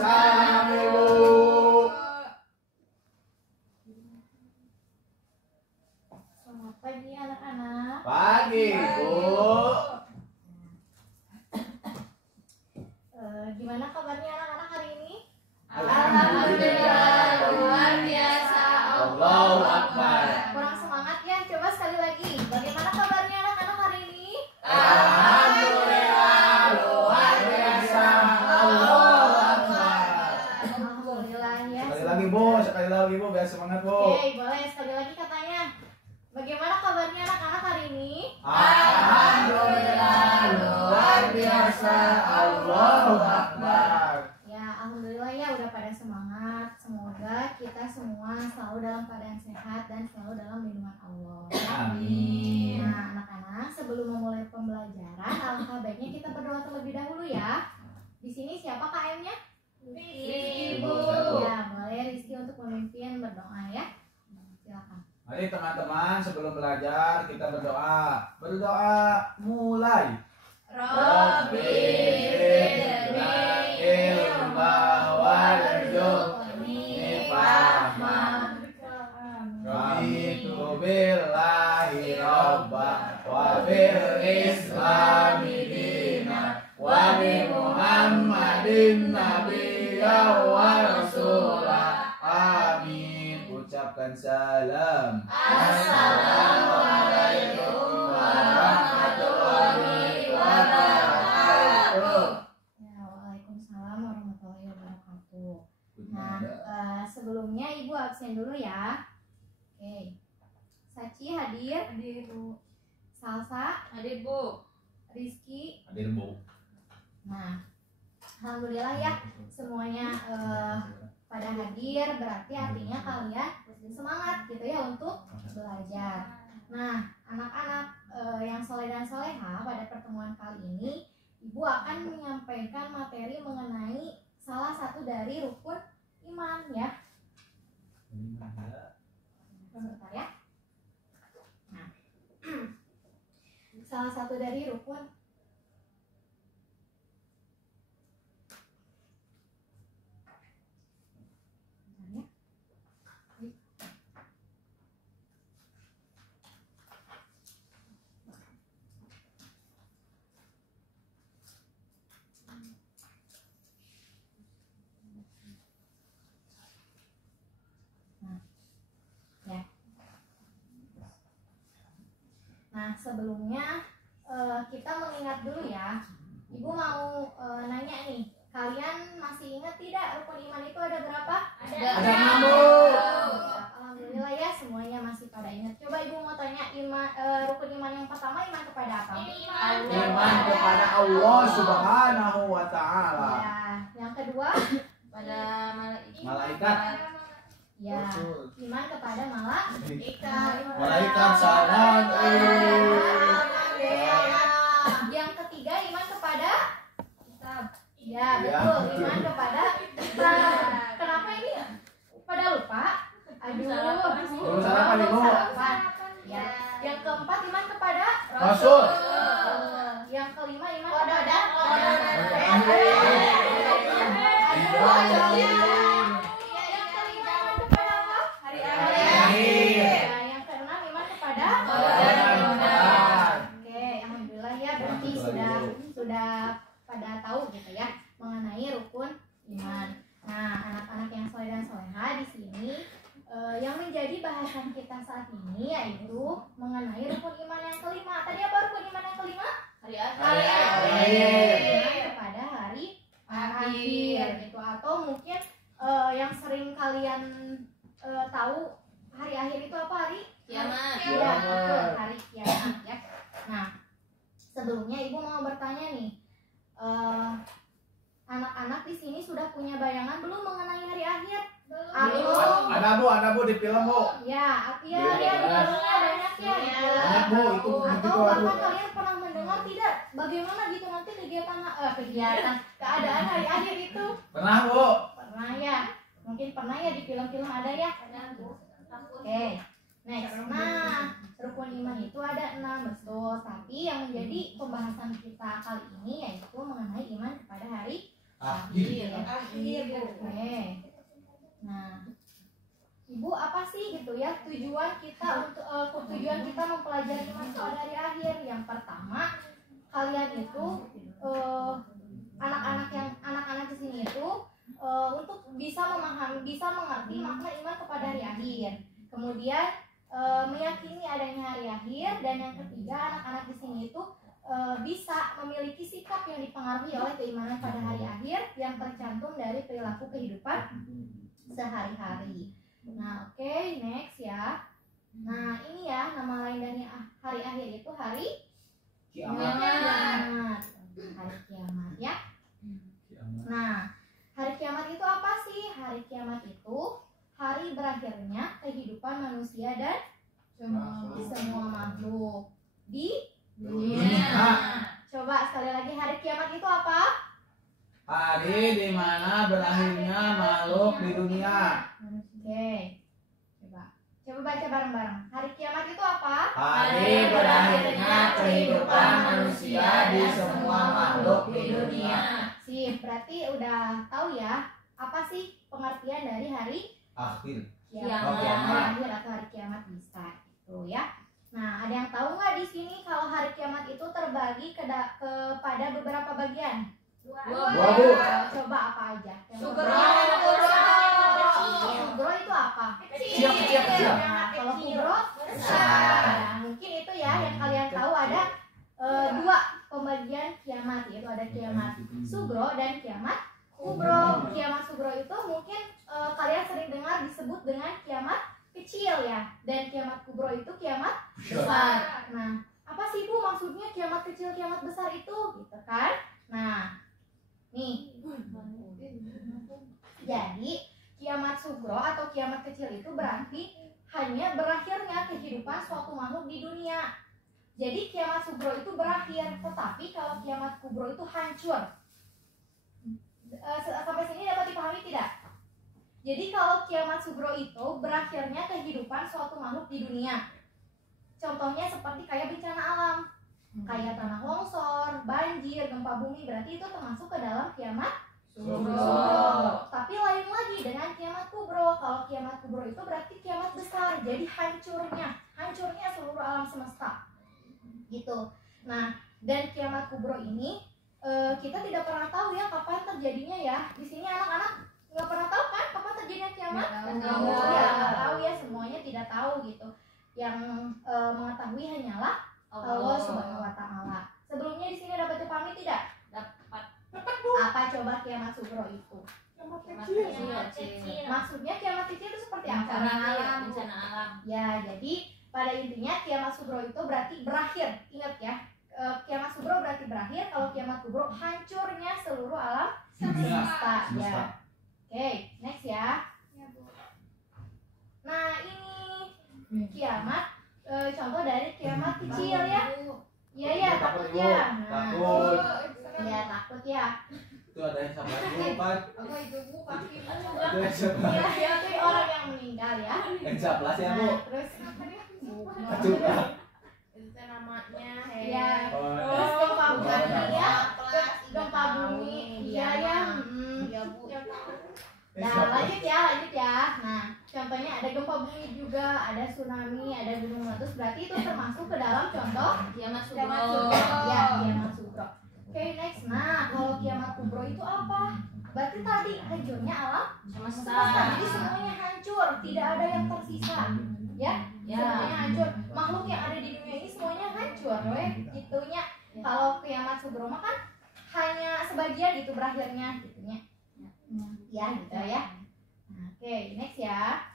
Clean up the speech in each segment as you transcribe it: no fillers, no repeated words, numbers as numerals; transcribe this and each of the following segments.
Waalaikumsalam Ibu. Selamat pagi anak-anak. Pagi Bu. Gimana kabarnya anak-anak hari ini? Alhamdulillah, luar biasa. Allahu Akbar. Kurang semangat ya? Coba sekali lagi. Bagaimana kabarnya anak-anak hari ini? Alhamdulillah, luar biasa. Allahu Akbar. Alhamdulillah ya. Sekali lagi Bu, biar semangat Bu. Oke, boleh sekali lagi katanya. Bagaimana kabarnya anak-anak hari ini? Alhamdulillah, luar biasa. Allahu Akbar. Ya, alhamdulillah ya udah pada semangat. Semoga kita semua selalu dalam keadaan sehat dan selalu dalam lindungan Allah. Amin. Nah, anak-anak, sebelum memulai pembelajaran, alangkah baiknya kita berdoa terlebih dahulu ya. Di sini siapa KM-nya? Ibu. Ya, boleh Rizky untuk memimpin berdoa ya. Silakan. Mari teman-teman, sebelum belajar kita berdoa. Berdoa mulai. Rabbi zidni ilma warzuqni fahma. Raditu billahi rabba wa bil islami dina wa bi Muhammadin nabiyya wa rasulah. Amin. Ucapkan salam. Assalamualaikum warahmatullahi wabarakatuh. Ya, waalaikumsalam warahmatullahi wabarakatuh. Nah, sebelumnya Ibu absen dulu ya. Oke. Saci hadir. Hadir, Bu. Salsa, Hadir, Bu. Rizky. Hadir Bu. Nah, alhamdulillah ya semuanya pada hadir, berarti artinya kalian semangat gitu ya untuk belajar. Nah, anak-anak yang soleh dan soleha, pada pertemuan kali ini Ibu akan menyampaikan materi mengenai salah satu dari rukun iman ya. Sebentar ya. Nah, salah satu dari rukun Nah, sebelumnya kita mengingat dulu ya. Ibu mau nanya nih, kalian masih ingat tidak rukun iman itu ada berapa? Ada 6 Bu. Alhamdulillah ya semuanya masih pada ingat. Coba Ibu mau tanya rukun iman yang pertama iman kepada apa? Iman kepada Allah Subhanahu wa taala. Ya, yang kedua? Pada Malaikat. Ya, iman kepada malaikat. Malaikat salam. Yang ketiga iman kepada kitab. Ya, betul, iman kepada kitab. Kenapa ini pada lupa? Aduh. Belum sarapan Ibu. Sarapan. Ya. Yang keempat iman kepada Rasul. Yang kelima iman kepada Yang kelima iman kepada apa? Hari akhir. Nah, yang keenam iman kepada Oke, alhamdulillah ya berarti sudah pada tahu gitu ya mengenai rukun iman. Nah, anak-anak yang soleh dan soleha di sini yang menjadi bahasan kita saat ini yaitu mengenai rukun iman yang kelima. Tadi apa rukun iman yang kelima? Hari akhir. Iman kepada hari akhir gitu, atau mungkin yang sering kalian tahu hari akhir itu apa? Hari Kiamat. Ya, betul, hari kiamat ya. Nah, sebelumnya Ibu mau bertanya nih, anak-anak di sini sudah punya bayangan belum mengenai hari akhir? Atau Ada Bu di film Bu. ya, artinya dia di filmnya banyak ya. Banyak Bu, itu Atau begitu bahkan aduh. kalian pernah mendengar tidak bagaimana gitu nanti kegiatan keadaan hari akhir itu? Pernah Bu. Pernah ya? Mungkin pernah ya di film-film ada ya? Oke. Next. Nah, rukun iman itu ada 6 betul, tapi yang menjadi pembahasan kita kali ini yaitu mengenai iman kepada hari Akhir. akhir. Oke. Nah, Ibu apa sih gitu ya tujuan kita mempelajari iman pada hari akhir? Yang pertama, kalian itu anak-anak di sini itu untuk bisa mengerti makna iman kepada hari akhir. Kemudian meyakini adanya hari akhir, dan yang ketiga, anak-anak di sini itu bisa memiliki sikap yang dipengaruhi oleh keimanan pada hari akhir yang tercantum dari perilaku kehidupan sehari-hari. Nah, oke, next ya. Nah, ini ya nama lain dari hari akhir itu hari kiamat. Hari kiamat ya. Nah, hari kiamat itu apa sih? Hari kiamat itu hari berakhirnya kehidupan manusia dan semua makhluk di dunia. Coba sekali lagi, hari kiamat itu apa? Hari di mana berakhirnya makhluk di dunia. Oke. Coba baca bareng-bareng. Hari kiamat itu apa? Hari berakhirnya kehidupan manusia di semua makhluk di dunia. Sip, berarti udah tahu ya apa sih pengertian dari hari Akhir. kiamat akhir atau hari kiamat bisa gitu ya. Nah, ada yang tahu nggak di sini kalau hari kiamat itu terbagi kepada beberapa bagian? Dua, Bu. Coba apa aja? Sugro. Sugro itu apa? Kecil. Nah, kalau kubro besar. Nah, mungkin itu ya yang kalian tahu ada dua pembagian kiamat, yaitu ada kiamat sugro dan kiamat kubro. Kiamat sugro itu mungkin kalian sering dengar disebut dengan kiamat kecil ya, dan kiamat kubro itu kiamat besar. Nah, apa sih Bu maksudnya kiamat kecil kiamat besar itu gitu kan? Nah, nih, jadi kiamat sugro atau kiamat kecil itu berarti hanya berakhirnya kehidupan suatu makhluk di dunia. Jadi kiamat sugro itu berakhir, tetapi kalau kiamat kubro itu hancur. Sampai sini dapat dipahami tidak? Jadi kalau kiamat sugro itu berakhirnya kehidupan suatu makhluk di dunia. Contohnya seperti kayak bencana alam, kayak tanah longsor, banjir, gempa bumi, berarti itu termasuk ke dalam kiamat sugro. Tapi lain lagi dengan kiamat kubro. Kalau kiamat kubro itu berarti kiamat besar, jadi hancurnya seluruh alam semesta. Gitu. Nah, dan kiamat kubro ini kita tidak pernah tahu ya kapan terjadinya ya. Di sini anak-anak nggak pernah tahu kan kapan terjadinya kiamat? Nggak tahu ya, semuanya tidak tahu gitu. Yang mengetahui hanyalah Allah Subhanahu wa Ta'ala. Sebelumnya di sini dapat dipahami tidak? Dapat. Apa coba kiamat sugro itu? Kecil. Maksudnya kiamat kecil itu seperti apa? Bencana alam. Ya, jadi pada intinya kiamat sugro itu berarti berakhir. Ingat ya, kiamat sugro berarti berakhir. Kalau kiamat kubro hancurnya seluruh alam semesta. Ya. Oke, next ya. Nah, ini kiamat contoh dari kiamat kecil ya. Iya ya, takut ya. Takut. Iya, takut ya. Itu ada yang sabar dulu, Pak. Apa itu Bu? Kakimu. Itu yang sabar. Iya, ya, itu orang yang meninggal ya. Yang sablas ya, Bu. Nah, terus Aduh, Pak. Itu namanya. ya. Oh, Terus gempa bumi ya. Gempa bumi. Iya ya. Ya Bu. Nah, lanjut ya. Nah, contohnya ada gempa bumi juga, ada tsunami, ada gunung meletus. Berarti itu termasuk ke dalam contoh Kiamat kiamat sugro. sugro. Ya, kiamat sugro. Oke, next. Nah, kalau kiamat kubro itu apa? Berarti tadi hancurnya alam semesta. Jadi semuanya hancur, tidak ada yang tersisa. Ya, semuanya hancur. Makhluk yang ada di dunia ini semuanya hancur, gitunya. Kalau kiamat sugro mah kan hanya sebagian gitu berakhirnya gitunya. Ya, gitu ya. Nah, oke, next ya.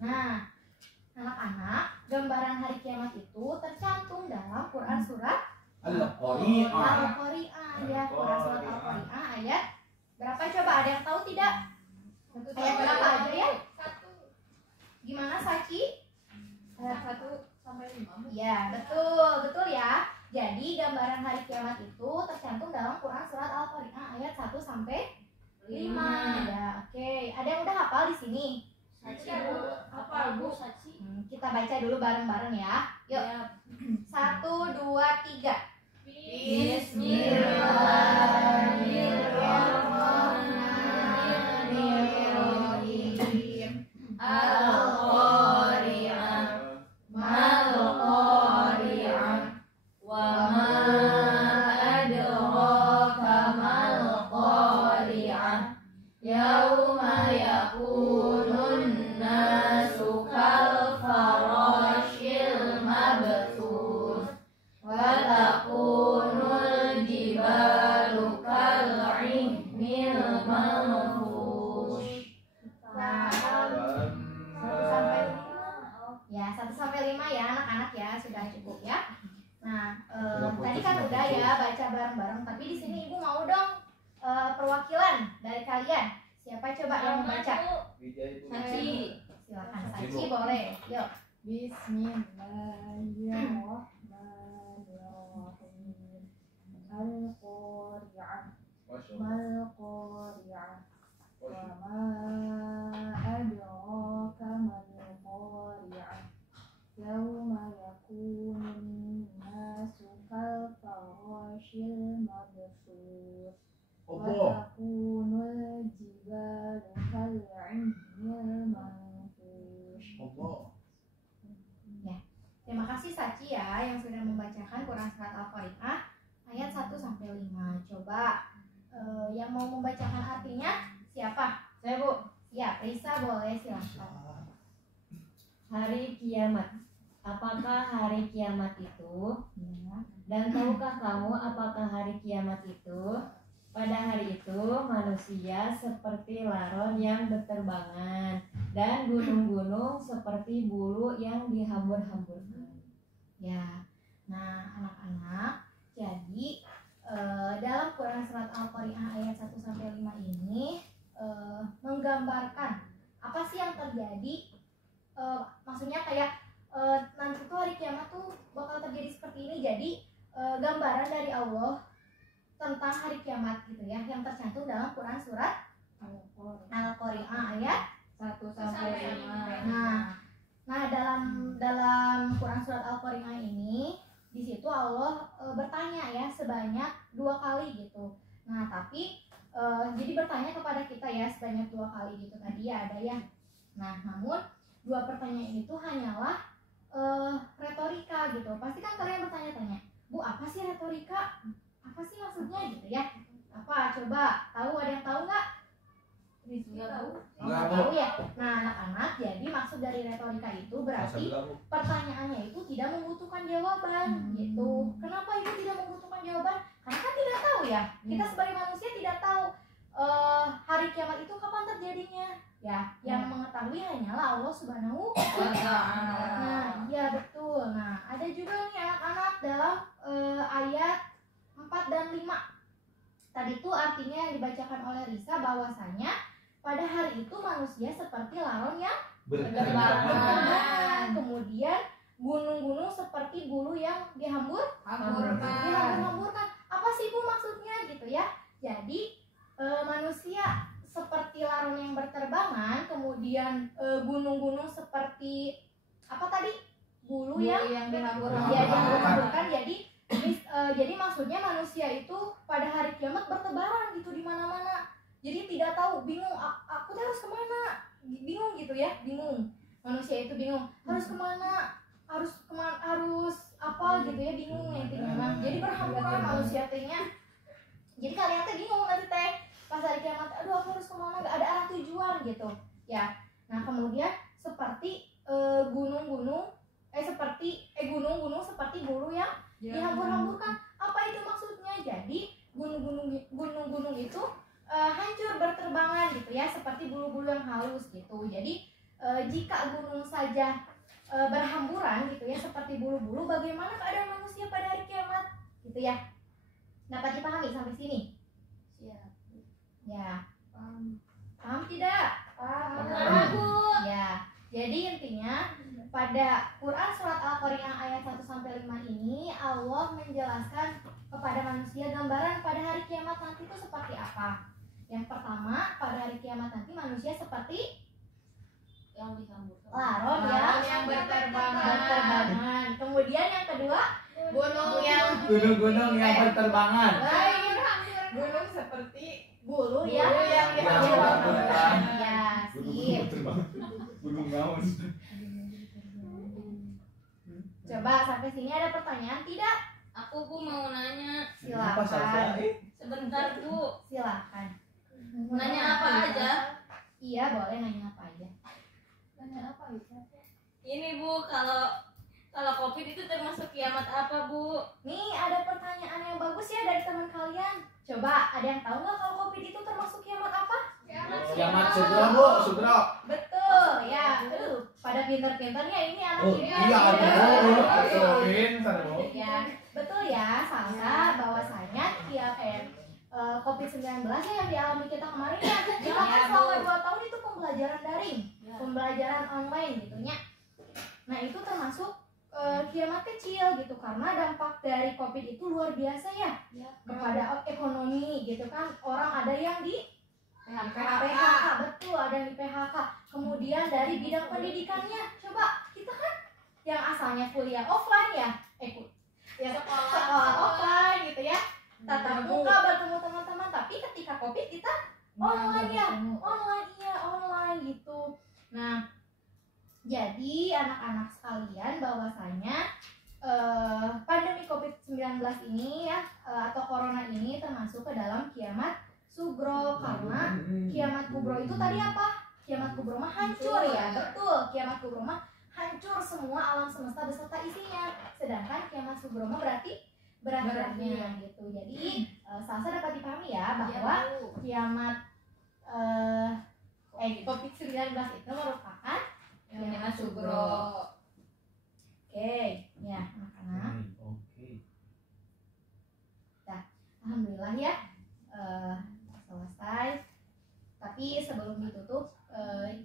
Nah, anak-anak, gambaran hari kiamat itu tercantum dalam Quran surat Al-Qari'ah. Al-Qari'ah ya, Quran surat Al-Qari'ah ayat berapa coba? Ada yang tahu tidak? Ayat berapa aja ya? Gimana Saci? Ayat 1 sampai 5. Ya, betul ya. Jadi gambaran hari kiamat itu tercantum dalam Quran surat Al-Qari'ah ayat 1 sampai 5. Ya, oke. Ada yang udah hafal di sini? Saci Bu. Apa Bu? Saci. Kita baca dulu bareng-bareng ya. Yuk. 1, 2, 3. Bismillahirrahmanirrahim. tadi kan udah ya baca bareng-bareng, tapi di sini ibu mau dong perwakilan dari kalian. Siapa coba yang membaca? Saci. Silakan Saci boleh. Yuk. Bismillahirrahmanirrahim. Al-Qari'ah. Mal-Qari'ah. Wa ma adraka mal-Qari'ah. Yauma yakunun nasu kal-farashil mabthus. Wa takunul jibalu kal-'ihnil manfush. Terima kasih Saci ya yang sudah membacakan Quran Surat Al-Qari'ah ayat 1 sampai 5. Coba yang mau membacakan artinya siapa? Saya Bu. Siap, Risa boleh silakan. Hari kiamat. Apakah hari kiamat itu? Ya. Dan tahukah kamu apakah hari kiamat itu? Pada hari itu manusia seperti laron yang berterbangan dan gunung-gunung seperti bulu yang dihambur-hamburkan. Ya. Nah, anak-anak, jadi dalam Quran Surat Al-Qari'ah ayat 1 sampai 5 ini menggambarkan apa sih yang terjadi. Maksudnya kayak nanti tuh hari kiamat tuh bakal terjadi seperti ini. Jadi gambaran dari Allah tentang hari kiamat gitu ya, yang tercantum dalam Quran Surat Al-Qari'ah ayat 1 sampai 5. Nah dalam Quran Surat Al-Qari'ah ini di situ Allah bertanya ya sebanyak 2 kali gitu. Nah tapi jadi bertanya kepada kita ya sebanyak 2 kali gitu tadi ya ada ya. Nah namun 2 pertanyaan itu hanyalah retorika gitu. Pasti kan kalian bertanya-tanya, Bu apa sih retorika? Apa sih maksudnya gitu ya? Apa coba tahu, ada yang tahu nggak? Enggak tahu. Nggak tahu ya. Nah anak-anak, jadi maksud dari retorika itu berarti pertanyaannya itu tidak membutuhkan jawaban gitu. Kenapa itu tidak membutuhkan jawaban? Karena kan tidak tahu ya. Kita sebagai manusia tidak tahu hari kiamat itu kapan terjadinya. Ya, yang mengetahui hanyalah Allah Subhanahu wa Ta'ala. Nah, iya betul. Nah, ada juga nih anak-anak dalam ayat 4 dan 5. Tadi itu artinya yang dibacakan oleh Risa bahwasanya pada hari itu manusia seperti laron yang berterbangan. Kemudian gunung-gunung seperti bulu yang dihamburkan. Apa sih Bu maksudnya gitu ya? Jadi manusia seperti laron yang berterbangan, kemudian gunung-gunung seperti apa tadi? Bulu yang dihamburkan. Jadi maksudnya manusia itu pada hari kiamat bertebaran gitu di mana-mana. Jadi tidak tahu, bingung. Aku harus kemana? Bingung gitu ya, bingung. Manusia itu bingung. Harus kemana? Harus apa gitu ya, bingung intinya. Nah, jadi berhamburan manusia tehnya. Jadi kalian teh bingung nanti teh pas hari kiamat. Aduh, aku harus kemana? Gak ada arah tujuan gitu. Ya. Nah kemudian seperti gunung-gunung seperti bulu yang dihambur-hamburkan. Apa itu maksudnya? Jadi gunung-gunung itu hancur berterbangan gitu ya, seperti bulu-bulu yang halus gitu. Jadi jika gunung saja berhamburan gitu ya seperti bulu-bulu, bagaimana keadaan manusia pada hari kiamat gitu ya? Dapat dipahami sampai sini? Siap. Ya. Paham tidak? Paham, Bu. Ya. Jadi intinya pada Quran Surat Al-Qari'ah ayat 1 sampai 5 ini Allah menjelaskan kepada manusia gambaran pada hari kiamat nanti itu seperti apa. Yang pertama, pada hari kiamat nanti manusia seperti Yang dihamburkan. laron yang berterbangan. Kemudian yang kedua, Gunung-gunung yang berterbangan. Gunung seperti bulu Bulu yang yang dihamburkan. Ya, sip. Gunung naon? Coba sampai sini ada pertanyaan tidak? Aku Bu mau nanya. Silakan. Sebentar Bu. Silakan. Nanya apa aja? Iya, boleh nanya apa aja. Ini Bu, kalau Covid itu termasuk kiamat apa Bu? Nih ada pertanyaan yang bagus ya dari teman kalian. Coba ada yang tahu nggak kalau Covid itu termasuk kiamat apa? Kiamat Sugro, Bu, Sugro. Betul ya. Pada pinter-pinternya ini anak Oh, ini. iya, aduh, pintar, Bu. Ya. betul ya Salsa, bahwasanya ya COVID-19 ya yang dialami kita kemarin ya. Kita kan selama 2 tahun itu pembelajaran daring, pembelajaran online gitu nya. Nah itu termasuk kiamat kecil gitu, karena dampak dari COVID itu luar biasa ya kepada ekonomi gitu kan. Orang ada yang di PHK, betul, ada yang di PHK. Kemudian dari bidang pendidikannya, coba kita kan yang asalnya kuliah offline ya, sekolah offline gitu ya, tatap muka bertemu teman-teman, tapi ketika COVID kita online ya, online gitu. Nah, jadi anak-anak sekalian bahwasanya pandemi COVID-19 ini ya atau corona ini termasuk ke dalam kiamat sugro, karena kiamat kubro itu tadi apa? Kiamat kubro mah hancur ya, betul. Kiamat kubro mah hancur semua alam semesta beserta isinya. Sedangkan kiamat sugro mah berarti berakhirnya gitu. Jadi Salsa dapat dipahami ya bahwa kiamat COVID-19 itu merupakan kiamat sugro. Oke, ya anak-anak. Alhamdulillah ya selesai. Tapi sebelum ditutup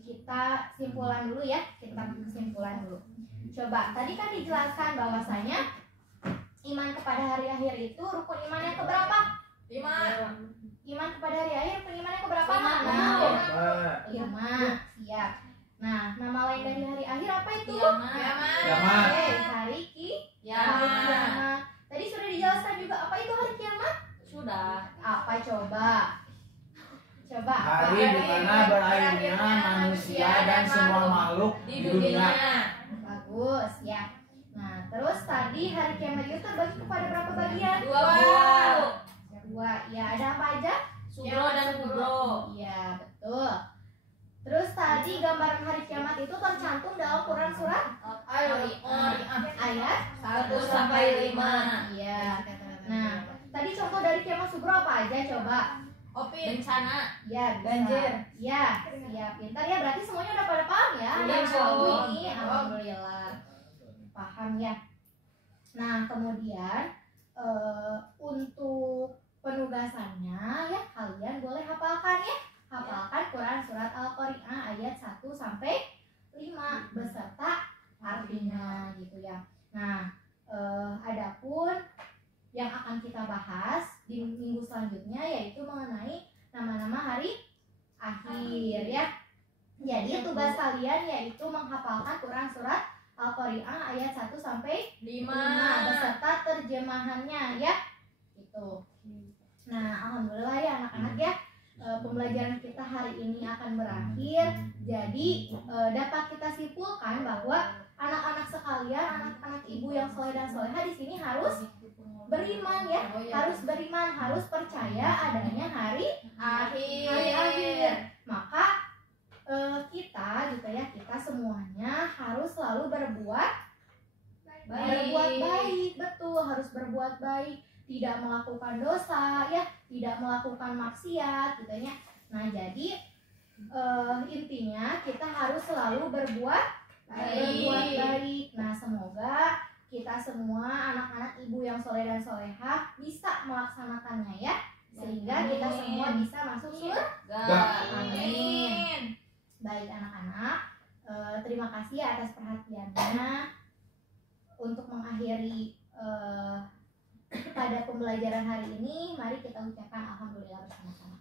kita simpulan dulu ya, kita kesimpulan dulu. Coba tadi kan dijelaskan bahwasanya iman kepada hari akhir itu rukun iman yang keberapa? 5. Iman kepada hari akhir rukun iman yang keberapa? 5. Siap. Nah, nama lain dari hari akhir apa itu? Kiamat. Hari kiamat. Tadi sudah dijelaskan juga apa itu hari kiamat? Sudah. Apa coba? Hari di mana berakhirnya manusia dan semua makhluk di dunia. Bagus ya. Nah, terus tadi hari kiamat itu terbagi kepada berapa bagian? 2. Ya, ada apa aja? Sugro dan kubro. Iya, betul. Terus tadi gambaran hari kiamat itu tercantum dalam Quran surat ayat 1-5. Iya. Nah, tadi contoh dari kiamat sugro apa aja coba? Bencana. Ya, Banjir. Ya, siap. Pintar ya, berarti semuanya udah pada paham ya. Iya, Anak-anak ini alhamdulillah. Paham ya. Nah, kemudian untuk penugasannya ya kalian boleh hafalkan ya. Hafalkan Quran surat Al-Qari'ah ayat 1-5 beserta artinya gitu ya. Nah, adapun yang akan kita bahas di minggu selanjutnya yaitu mengenai nama-nama hari akhir ya. Jadi tugas kalian yaitu menghafalkan Quran surat Al-Qari'ah ayat 1-5 beserta terjemahannya ya. Gitu. Nah, alhamdulillah ya anak-anak ya. Pembelajaran kita hari ini akan berakhir. Jadi dapat kita simpulkan bahwa anak-anak sekalian, anak-anak ibu yang soleh dan soleha di sini harus beriman ya, harus beriman, harus percaya adanya hari akhir. Maka kita gitu ya, kita semuanya harus selalu berbuat baik, betul, harus berbuat baik, tidak melakukan dosa ya, tidak melakukan maksiat gitu ya. Nah, jadi intinya kita harus selalu berbuat baik. Nah, semoga kita semua anak-anak ibu yang soleh dan solehah bisa melaksanakannya ya, sehingga kita semua bisa masuk surga. Amin. Baik anak-anak, terima kasih atas perhatiannya. Untuk mengakhiri pada pembelajaran hari ini, mari kita ucapkan alhamdulillah bersama-sama.